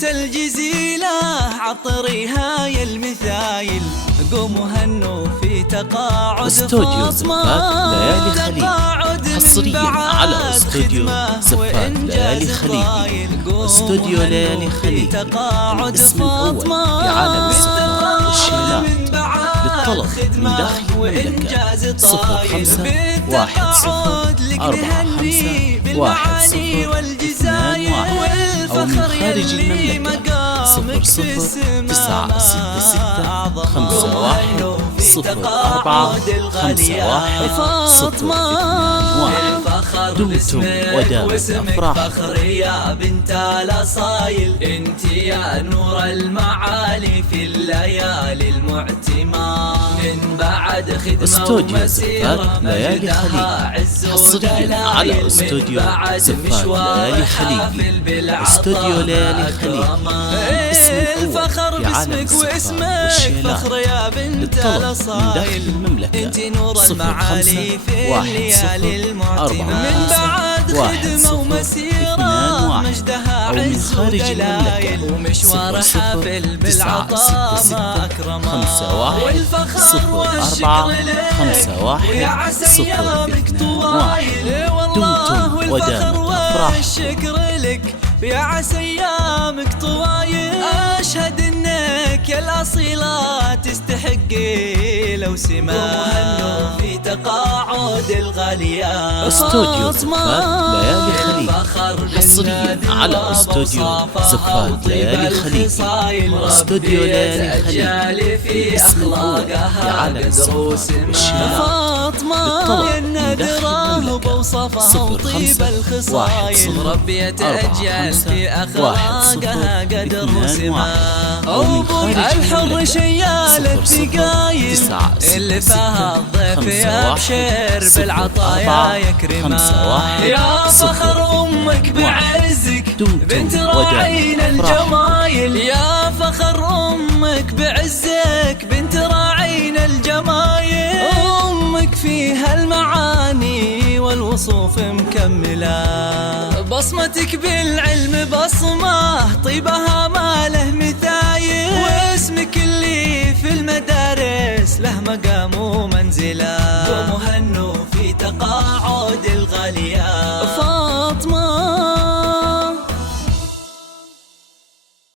بنت الجزيلة عطريها يا المثايل، قوموا هنوا في تقاعد استوديو زفات ليالي خليج حصريا على استوديو زفات ليالي خليج. استوديو ليالي خليج الاسم الأول في عالم الزفات والشيلات. للطلب من داخل المملكة 0510451021 أو من خارج المملكة 0096910451. دمتم ودامت أفراحكم. فخر يا بنت الأصايل، انت يا نور المعالي في الليالي المعتمة، من بعد خدمة استوديو زفات ليالي خليج حصريا على استوديو زفات ليالي خليج. استوديو ليالي خليج الفخر باسمك واسمك فخر يا بنت الأصايل، انت نور المعالي في الليالي المعتمة، من بعد خدمة ومسيرة مجدها عز وجلال، ومشوار حافل بالعطاء ما أكرمه، والفخر والشكر لك ويا عسى أيامك طوايل، والله والفخر والشكر لك يا عسى أيامك طوايل. أشهد إنك يا الأصيلة تستحقي لو سما في تقاعد الغاليات. استوديو زفات ليالي خليج حصريا على استوديو زفات ليالي خليج. استوديو ليالي خليج الاسم الأول في عالم الزفات والشيلات. فاطمة يا النادرة بوصفها وطيب الخصايل، ربي أجيال في أخلاقها قدر وسما، أبوك الحر شيال الثقايل اللي فيها الضيف يبشر بالعطايا يكرمه، يا فخر أمك بعزك بنت راعين الجمايل، يا فخر أمك بعزك بنت راعين الجمايل، أمك فيها المعاني والوصوف مكملة، بصمتك بالعلم بصمة طيبها ما له مثايل، واسمك اللي في المدارس له مقام ومنزلة، قوموا هنوا في تقاعد الغاليات. فاطمة